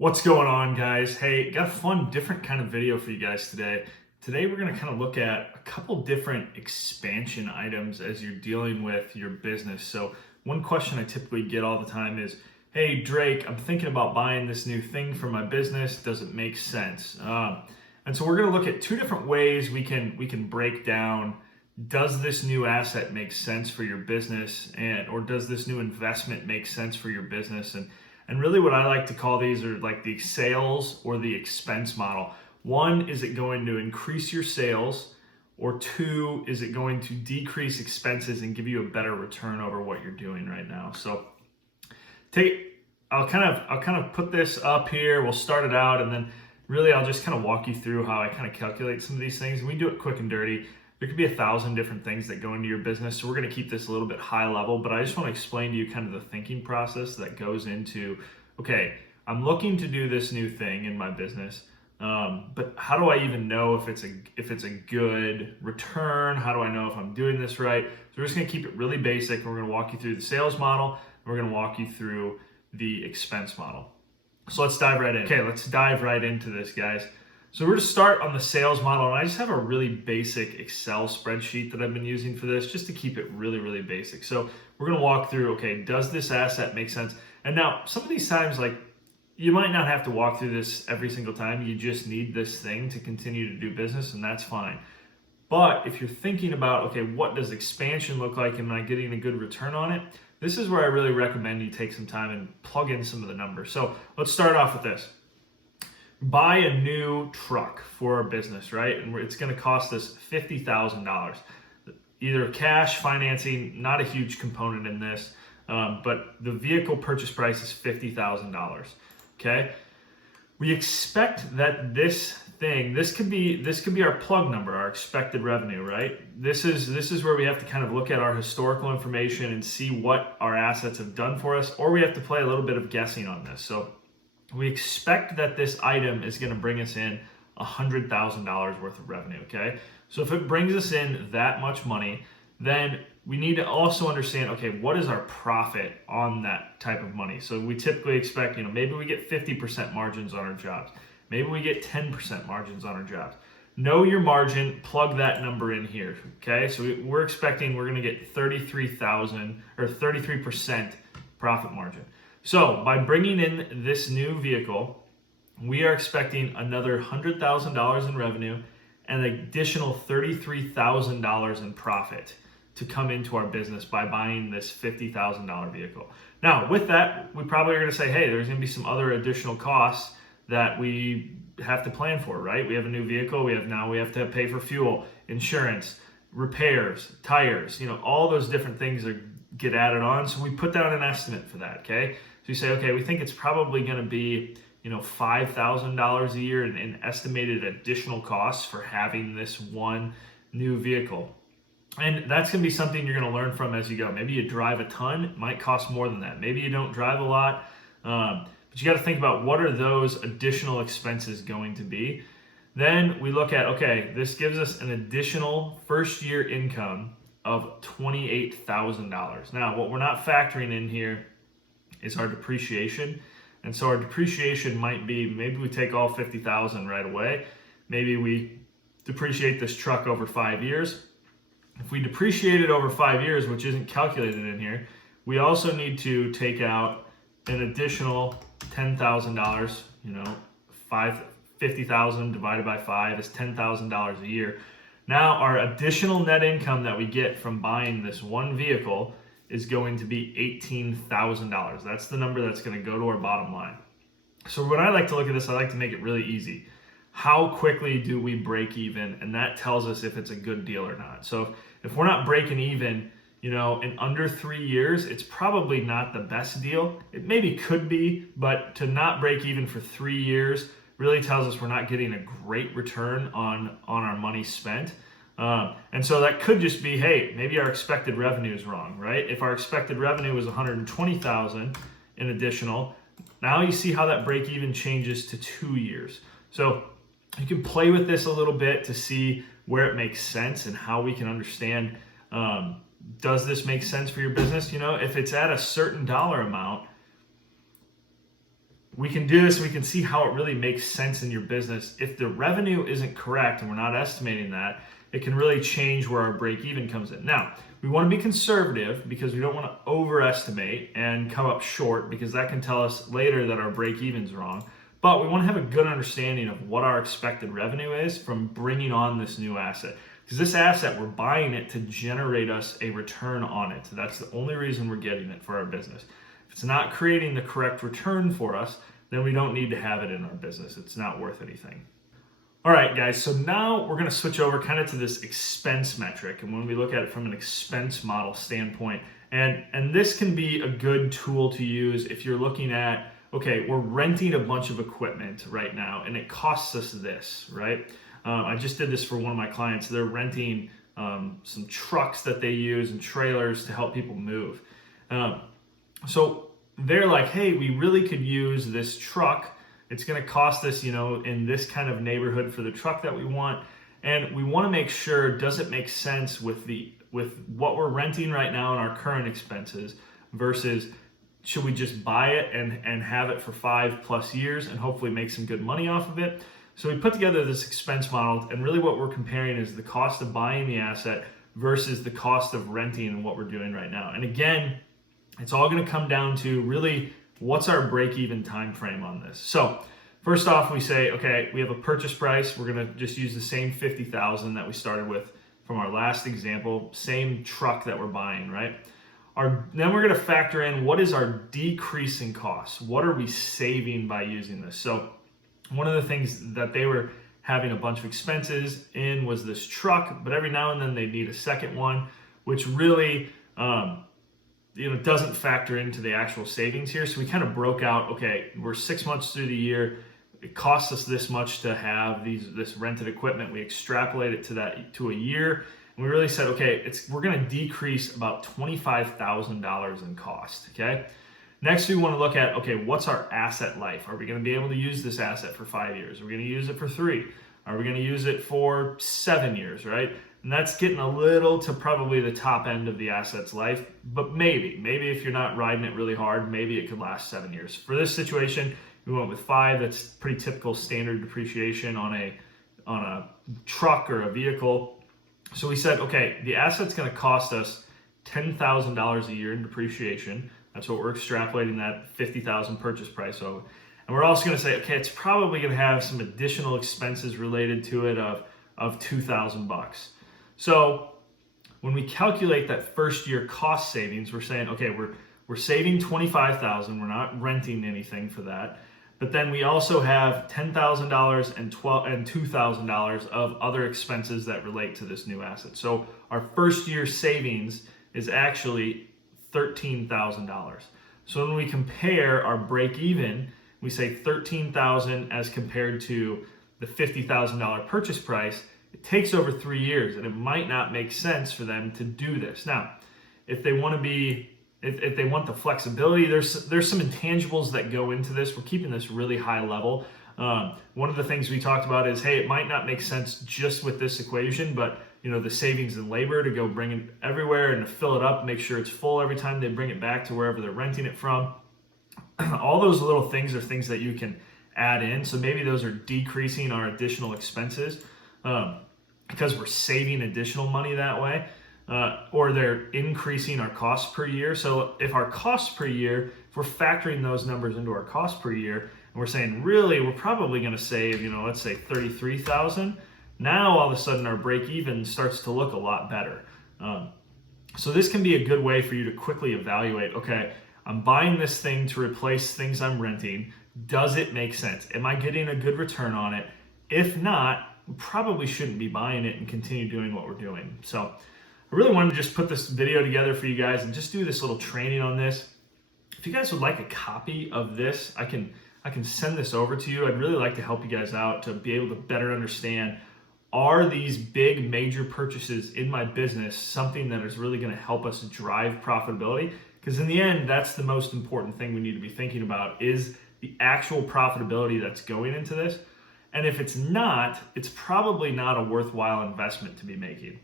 What's going on, guys? Hey, got a fun, different kind of video for you guys today. Today, we're going to kind of look at a couple different expansion items as you're dealing with your business. So, one question I typically get all the time is, "Hey, Drake, I'm thinking about buying this new thing for my business. Does it make sense?" And so, we're going to look at two different ways we can break down. Does this new asset make sense for your business, or does this new investment make sense for your business? And really what I like to call these are like the sales or the expense model. One, is it going to increase your sales? Or two, is it going to decrease expenses and give you a better return over what you're doing right now? So I'll kind of put this up here. We'll start it out, and then really I'll just kind of walk you through how I kind of calculate some of these things. And we do it quick and dirty. There could be 1,000 different things that go into your business, so we're going to keep this a little bit high level, but I just want to explain to you kind of the thinking process that goes into, okay, I'm looking to do this new thing in my business, but how do I even know if it's a good return? How do I know if I'm doing this right? So we're just going to keep it really basic. We're going to walk you through the sales model, and we're going to walk you through the expense model. So let's dive right in. Okay, let's dive right into this, guys. So we're going to start on the sales model, and I just have a really basic Excel spreadsheet that I've been using for this just to keep it really, really basic. So we're going to walk through, okay, does this asset make sense? And now some of these times, like, you might not have to walk through this every single time. You just need this thing to continue to do business, and that's fine. But if you're thinking about, okay, what does expansion look like? Am I getting a good return on it? This is where I really recommend you take some time and plug in some of the numbers. So let's start off with this. Buy a new truck for our business, right? And it's going to cost us $50,000. Either cash, financing, not a huge component in this, but the vehicle purchase price is $50,000. Okay, we expect that this could be our plug number, our expected revenue, right? This is where we have to kind of look at our historical information and see what our assets have done for us, or we have to play a little bit of guessing on this. So we expect that this item is going to bring us in $100,000 worth of revenue, okay? So if it brings us in that much money, then we need to also understand, okay, what is our profit on that type of money? So we typically expect, maybe we get 50% margins on our jobs. Maybe we get 10% margins on our jobs. Know your margin, plug that number in here, okay? So we're expecting we're going to get 33,000 or 33% profit margin. So by bringing in this new vehicle, we are expecting another $100,000 in revenue and an additional $33,000 in profit to come into our business by buying this $50,000 vehicle. Now, with that, we probably are going to say, hey, there's going to be some other additional costs that we have to plan for, right? We have a new vehicle. We have to pay for fuel, insurance, repairs, tires, all those different things get added on. So we put down an estimate for that, okay? So you say, okay, we think it's probably going to be, $5,000 a year in estimated additional costs for having this one new vehicle. And that's going to be something you're going to learn from as you go. Maybe you drive a ton, it might cost more than that. Maybe you don't drive a lot, but you got to think about what are those additional expenses going to be. Then we look at, okay, this gives us an additional first year income of $28,000. Now, what we're not factoring in here is our depreciation. And so our depreciation might be, maybe we take all $50,000 right away. Maybe we depreciate this truck over 5 years. If we depreciate it over 5 years, which isn't calculated in here, we also need to take out an additional $10,000. 50,000 divided by 5 is $10,000 a year. Now our additional net income that we get from buying this one vehicle is going to be $18,000. That's the number that's going to go to our bottom line. So when I like to look at this, I like to make it really easy. How quickly do we break even? And that tells us if it's a good deal or not. So if we're not breaking even, in under 3 years, it's probably not the best deal. It maybe could be, but to not break even for 3 years really tells us we're not getting a great return on our money spent. And so that could just be, hey, maybe our expected revenue is wrong, right? If our expected revenue was $120,000 in additional, now you see how that break even changes to 2 years. So you can play with this a little bit to see where it makes sense and how we can understand, does this make sense for your business? If it's at a certain dollar amount, we can do this, we can see how it really makes sense in your business. If the revenue isn't correct and we're not estimating that, it can really change where our break even comes in. Now, we want to be conservative because we don't want to overestimate and come up short, because that can tell us later that our break even's wrong. But we want to have a good understanding of what our expected revenue is from bringing on this new asset. Because this asset, we're buying it to generate us a return on it. That's the only reason we're getting it for our business. If it's not creating the correct return for us, then we don't need to have it in our business. It's not worth anything. All right, guys, so now we're going to switch over kind of to this expense metric. And when we look at it from an expense model standpoint, and this can be a good tool to use if you're looking at, okay, we're renting a bunch of equipment right now and it costs us this, right? I just did this for one of my clients. They're renting some trucks that they use and trailers to help people move. So they're like, hey, we really could use this truck. It's going to cost us, in this kind of neighborhood for the truck that we want. And we want to make sure, does it make sense with what we're renting right now and our current expenses versus should we just buy it and have it for 5+ years and hopefully make some good money off of it? So we put together this expense model, and really what we're comparing is the cost of buying the asset versus the cost of renting and what we're doing right now. And again, it's all going to come down to really what's our break-even time frame on this. So first off, we say, okay, we have a purchase price. We're going to just use the same $50,000 that we started with from our last example, same truck that we're buying, right? Then we're going to factor in what is our decreasing cost. What are we saving by using this? So one of the things that they were having a bunch of expenses in was this truck, but every now and then they need a second one, which really doesn't factor into the actual savings here. So we kind of broke out, okay, we're 6 months through the year. It costs us this much to have this rented equipment. We extrapolate it to a year. And we really said, okay, we're going to decrease about $25,000 in cost, okay? Next, we want to look at, okay, what's our asset life? Are we going to be able to use this asset for 5 years? Are we going to use it for 3? Are we going to use it for 7 years, right? And that's getting a little to probably the top end of the asset's life, but maybe if you're not riding it really hard, maybe it could last 7 years. For this situation, we went with 5. That's pretty typical standard depreciation on a truck or a vehicle. So we said, okay, the asset's going to cost us $10,000 a year in depreciation. That's what we're extrapolating that $50,000 purchase price over. And we're also going to say, okay, it's probably going to have some additional expenses related to it of $2,000. So when we calculate that first year cost savings, we're saying, okay, we're saving $25,000. We're not renting anything for that. But then we also have $10,000 and $2,000 of other expenses that relate to this new asset. So our first year savings is actually $13,000. So when we compare our break even, we say $13,000 as compared to the $50,000 purchase price. It takes over 3 years, and it might not make sense for them to do this. Now, if they want the flexibility, there's some intangibles that go into this. We're keeping this really high level. One of the things we talked about is, hey, it might not make sense just with this equation, but the savings in labor to go bring it everywhere and to fill it up, make sure it's full every time they bring it back to wherever they're renting it from. All those little things are things that you can add in. So maybe those are decreasing our additional expenses because we're saving additional money that way. Or they're increasing our costs per year. So if our costs per year, if we're factoring those numbers into our cost per year, and we're saying, really, we're probably going to save, let's say $33,000. Now, all of a sudden, our break even starts to look a lot better. So this can be a good way for you to quickly evaluate, okay, I'm buying this thing to replace things I'm renting. Does it make sense? Am I getting a good return on it? If not, we probably shouldn't be buying it and continue doing what we're doing. So I really wanted to just put this video together for you guys and just do this little training on this. If you guys would like a copy of this, I can send this over to you. I'd really like to help you guys out to be able to better understand, are these big major purchases in my business something that is really going to help us drive profitability? Because in the end, that's the most important thing we need to be thinking about, is the actual profitability that's going into this. And if it's not, it's probably not a worthwhile investment to be making.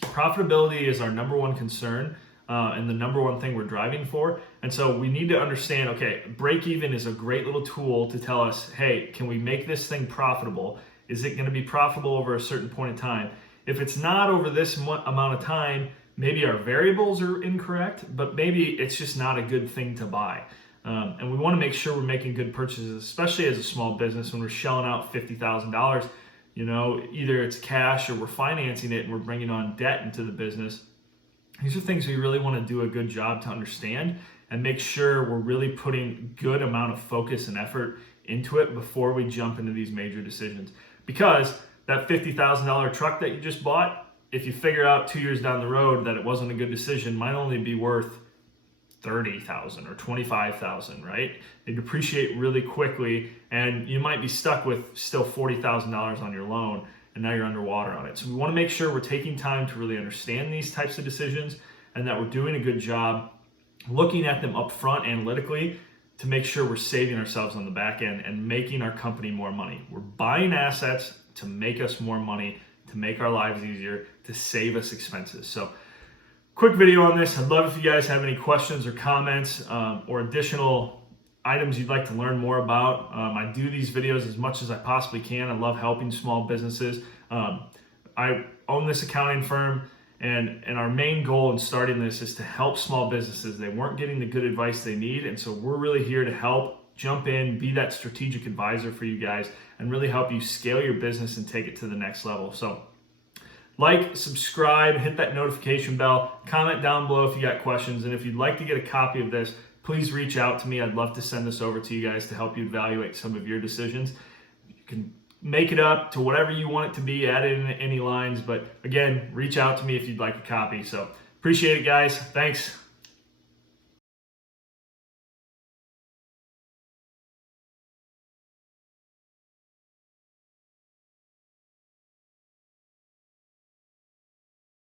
Profitability is our number one concern and the number one thing we're driving for. And so we need to understand, okay, break even is a great little tool to tell us, hey, can we make this thing profitable? Is it going to be profitable over a certain point in time? If it's not over this amount of time, maybe our variables are incorrect, but maybe it's just not a good thing to buy. And we want to make sure we're making good purchases, especially as a small business when we're shelling out $50,000. Either it's cash or we're financing it and we're bringing on debt into the business. These are things we really want to do a good job to understand and make sure we're really putting good amount of focus and effort into it before we jump into these major decisions. Because that $50,000 truck that you just bought, if you figure out 2 years down the road that it wasn't a good decision, might only be worth $30,000 or $25,000, right? They depreciate really quickly, and you might be stuck with still $40,000 on your loan, and now you're underwater on it. So we want to make sure we're taking time to really understand these types of decisions and that we're doing a good job looking at them up front analytically to make sure we're saving ourselves on the back end and making our company more money. We're buying assets to make us more money, to make our lives easier, to save us expenses. So quick video on this. I'd love if you guys have any questions or comments or additional items you'd like to learn more about. I do these videos as much as I possibly can. I love helping small businesses. I own this accounting firm, and our main goal in starting this is to help small businesses. They weren't getting the good advice they need, and so we're really here to help, jump in, be that strategic advisor for you guys, and really help you scale your business and take it to the next level. So like, subscribe, hit that notification bell, comment down below if you got questions, and if you'd like to get a copy of this, please reach out to me. I'd love to send this over to you guys to help you evaluate some of your decisions. You can make it up to whatever you want it to be, add in any lines, but again, reach out to me if you'd like a copy. So appreciate it, guys. Thanks.